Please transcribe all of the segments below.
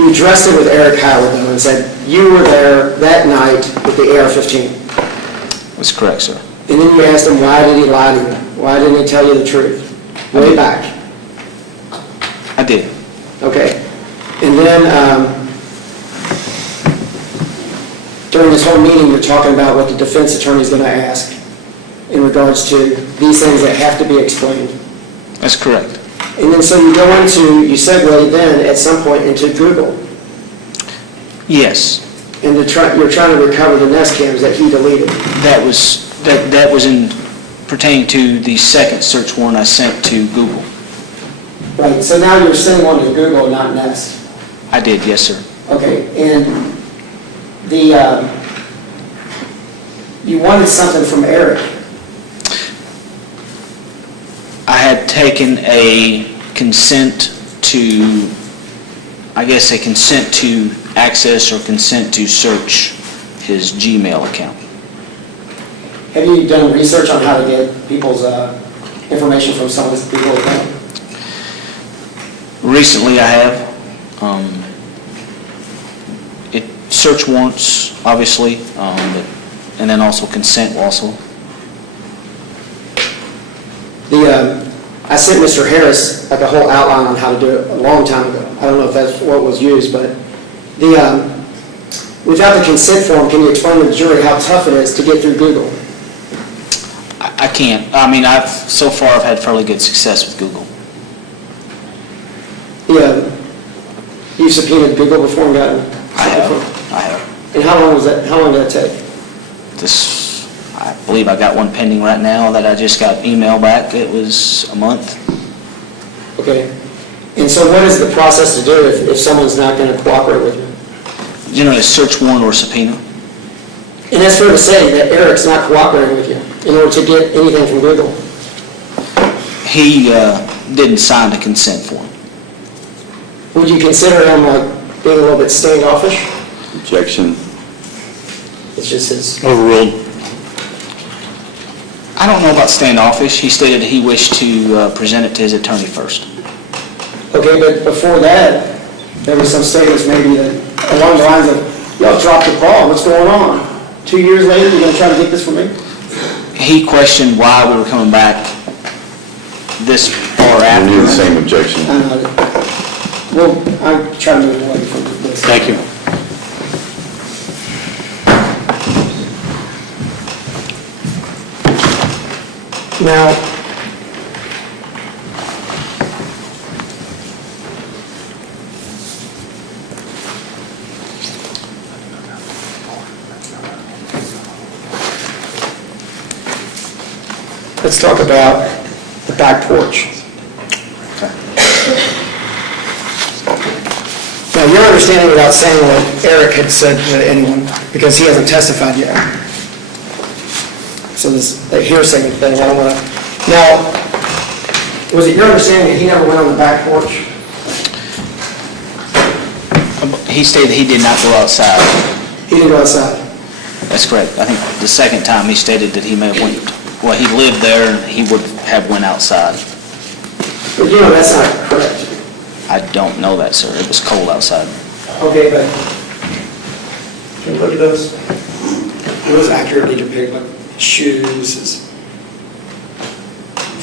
you addressed it with Erich Howard, though, and said you were there that night with the AR-15. That's correct, sir. And then you asked him, why did he lie to you? Why didn't he tell you the truth? Way back. I did. Okay. And then during this whole meeting, you're talking about what the defense attorney is going to ask in regards to these things that have to be explained. That's correct. And then so you go into, you segue then at some point into Google. Yes. And you're trying to recover the Nest cams that he deleted. That was in pertaining to the second search warrant I sent to Google. Right, so now you're sending one to Google, not Nest. I did, yes, sir. Okay, and you wanted something from Erich. I had taken a consent to, I guess a consent to access or consent to search his Gmail account. Have you done research on how to get people's information from some of these people? Recently I have. Search warrants, obviously, and then also consent also. I sent Mr. Harris like a whole outline on how to do it a long time ago. I don't know if that's what was used, but without the consent form, can you explain to the jury how tough it is to get through Google? I can't. I mean, so far I've had fairly good success with Google. You subpoenaed Google before and got it? I have. And how long was that? How long did that take? I believe I got one pending right now that I just got email back. It was a month. Okay. And so what is the process to do if someone's not going to cooperate with you? Generally a search warrant or subpoena. And that's fair to say that Erich's not cooperating with you in order to get anything from Google. He didn't sign the consent form. Would you consider him like being a little bit standoffish? Objection. It's just his... Overruled. I don't know about standoffish. He stated he wished to present it to his attorney first. Okay, but before that, there was some statements maybe that along the lines of, y'all dropped the ball, what's going on? 2 years later, you're going to try to get this from me? He questioned why we were coming back this far I after. need the same objection. Well, I'm trying to move away from this. Thank you. Now, let's talk about the back porch. Now, your understanding without saying what Erich had said to anyone, because he hasn't testified yet. So this hearsay thing, I don't want to... Now, was it your understanding that he never went on the back porch? He stated he did not go outside. He didn't go outside? That's correct. I think the second time he stated that he may have went, well, he lived there and he would have went outside. But you know that's not correct. I don't know that, sir. It was cold outside. Okay, but can you look at those? Those accurately depict like shoes, his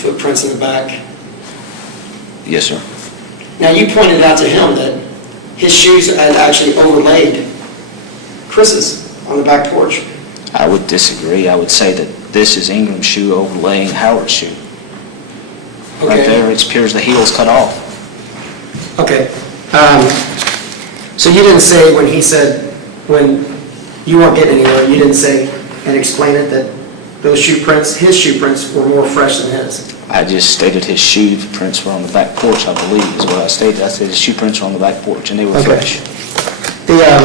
footprints in the back. Yes, sir. Now, you pointed out to him that his shoes had actually overlaid Chris's on the back porch. I would disagree. I would say that this is Ingram's shoe overlaying Howard's shoe. Okay. Right there, it appears the heel's cut off. Okay. So you didn't say when he said, when you weren't getting anywhere, you didn't say and explain it that those shoe prints, his shoe prints were more fresh than his? I just stated his shoe prints were on the back porch, I believe, is what I stated. I said his shoe prints were on the back porch, and they were fresh. Now,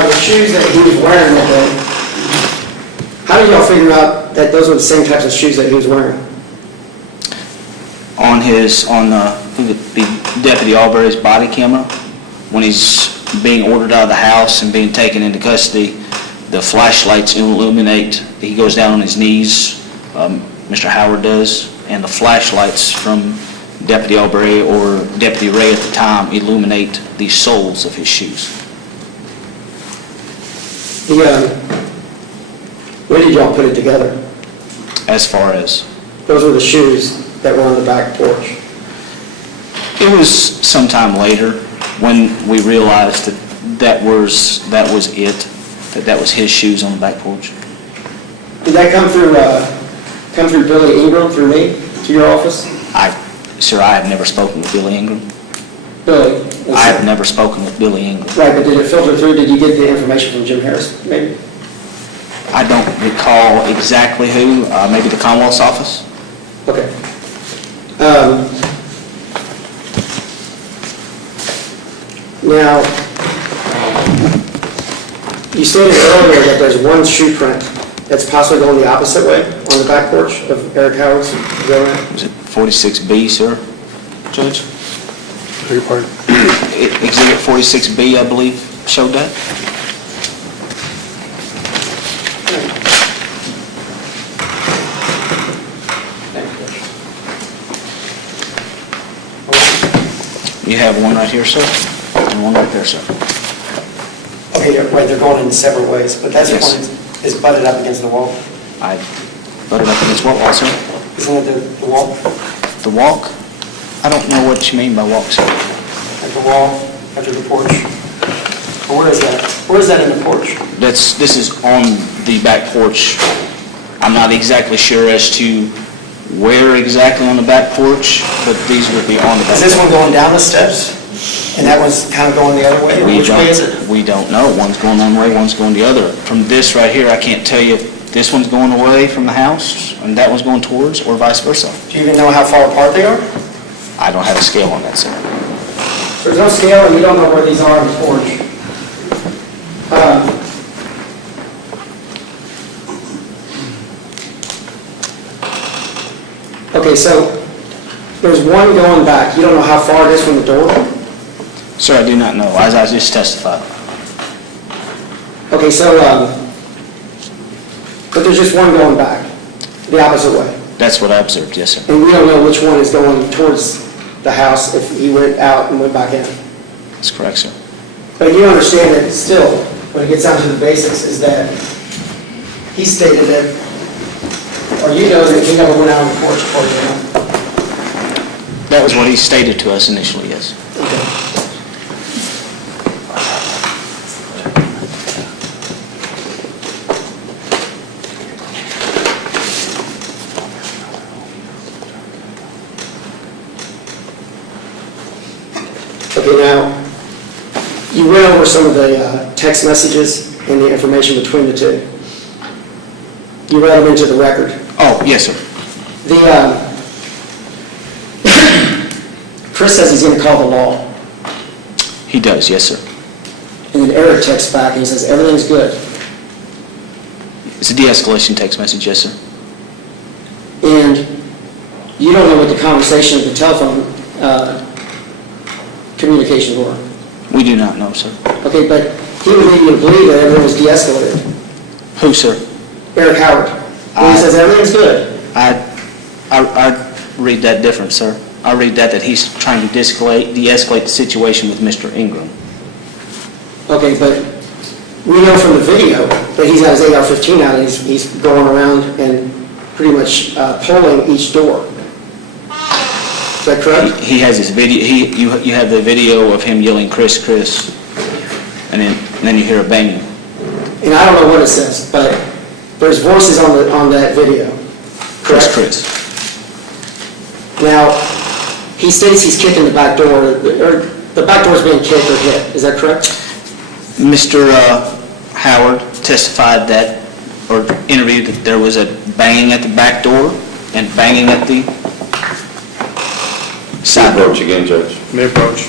the shoes that he was wearing that day, how did y'all figure out that those were the same types of shoes that he was wearing? On the Deputy Albury's body camera, when he's being ordered out of the house and being taken into custody, the flashlights illuminate. He goes down on his knees, Mr. Howard does, and the flashlights from Deputy Aubrey or Deputy Ray at the time illuminate the soles of his shoes. When did y'all put it together? As far as, Those were the shoes that were on the back porch. it was sometime later when we realized that that was it, that was his shoes on the back porch. Did that come through Billy Ingram, through me, to your office? Sir, I have never spoken with Billy Ingram. Billy? I have never spoken with Billy Ingram. Right, but did it filter through? Did you get the information from Jim Harris, maybe? I don't recall exactly who, maybe the Commonwealth's office? Okay. Now, you stated earlier that there's one shoe print that's possibly going the opposite way on the back porch of Erich Howard's. Is that right? Was it 46B, sir? Judge? Beg your pardon? Exhibit 46B, I believe, showed that? You have one right here, sir, and one right there, sir. Okay, right, they're going in separate ways, but that's Yes. one is butted up against the wall. I butted up against what wall, sir? Isn't it the wall? The walk? I don't know what you mean by walk, sir. Like the wall after the porch? Or where is that? Where is that in the porch? This is on the back porch. I'm not exactly sure as to where exactly on the back porch, but these would be on the back. Is this one going down the steps? And that one's kind of going the other way? Which way is it? We don't know. One's going one way, one's going the other. From this right here, I can't tell you if this one's going away from the house and that one's going towards, or vice versa. Do you even know how far apart they are? I don't have a scale on that, sir. There's no scale and you don't know where these are on the porch. Okay, so there's one going back. You don't know how far it is from the door? Sir, I do not know, as I just testified. Okay, so, but there's just one going back, the opposite way. That's what I observed, yes, sir. And we don't know which one is going towards the house if he went out and went back in. That's correct, sir. But you understand that still, when it gets down to the basics, is that he stated that, or you know that he never went out on the porch for you, know? That was what he stated to us initially, yes. Okay. Okay, now, you went over some of the text messages and the information between the two. You read them into the record. Oh, yes, sir. Chris says he's going to call the law. He does, yes, sir. And then Eric texts back and he says, everything's good. It's a de-escalation text message, yes, sir. And you don't know what the conversation of the telephone communications were. We do not know, sir. Okay, but he would lead you to believe that everything was de-escalated. Who, sir? Eric Howard. When he says everything's good. I read that different, sir. I read that he's trying to de-escalate the situation with Mr. Ingram. Okay, but we know from the video that he's got his AR-15 out and he's going around and pretty much polling each door. Is that correct? He has his video, you have the video of him yelling, "Chris, Chris," and then you hear a banging. And I don't know what it says, but there's voices on that video. Chris, Correct? Chris. Now, he states he's kicking the back door, or the back door's being kicked or hit. Is that correct? Mr. Howard testified that, or interviewed that there was a banging at the back door and banging at the side door. Approach again, Judge. May approach.